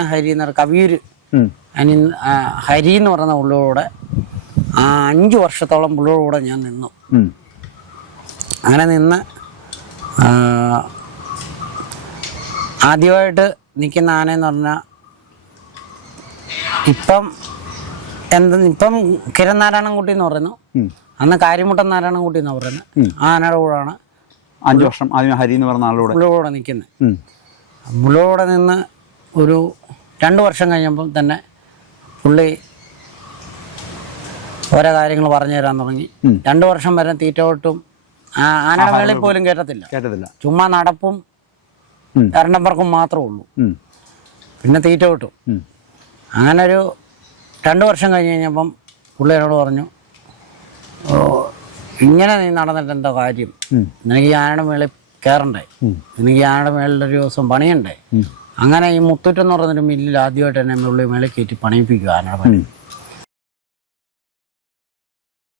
ഞാനും ഹരി എന്ന് പറഞ്ഞ കവിയൂര് ഹരി എന്ന് പറയുന്ന പുള്ളിയോടെ 5 വർഷത്തോളം പുള്ളിയോടെ ഞാൻ നിന്നു. അങ്ങനെ നിന്ന് ആദ്യമായിട്ട് നിൽക്കുന്ന ആനയെന്ന് പറഞ്ഞാൽ ഇപ്പം കിരൺ നാരായണൻകുട്ടി എന്ന് പറയുന്നു. അന്ന് കാര്യമുട്ടൻ നാരായണൻകുട്ടി എന്ന് പറയുന്നത് ആ ആനയുടെ കൂടെയാണ് 5 വർഷം ആദ്യം ഹരി എന്ന് പറഞ്ഞ ആളുടെ പുള്ളിയോടെ നിൽക്കുന്നത്. പുള്ളിയോടെ നിന്ന് ഒരു 2 വർഷം കഴിഞ്ഞപ്പം തന്നെ പുള്ളി ഓരോ കാര്യങ്ങൾ പറഞ്ഞു തരാൻ തുടങ്ങി. 2 വർഷം വരെ തീറ്റോട്ടും ആനയുടെ മേളിൽ പോലും കേട്ടത്തില്ല. ചുമ്മാ നടപ്പും എറണ്ടപ്പറക്കും മാത്രമേ ഉള്ളൂ. പിന്നെ തീറ്റ കിട്ടും. അങ്ങനെ ഒരു 2 വർഷം കഴിഞ്ഞ് കഴിഞ്ഞപ്പം പുള്ളി എന്നോട് പറഞ്ഞു, ഇങ്ങനെ നീ നടന്നിട്ട് എന്താ കാര്യം, നിനക്ക് ഈ ആനയുടെ മേളിൽ കയറണ്ടേ, എനിക്ക് ഈ ആനയുടെ മേളിലൊരു ദിവസം പണിയണ്ടേ. അങ്ങനെ ഈ മുത്തൂറ്റെന്ന് പറഞ്ഞൊരു മില്ലിൽ ആദ്യമായിട്ട് എന്നെ മേളിൽ കയറ്റി പണിയിപ്പിക്കുക ആനയുടെ പണി.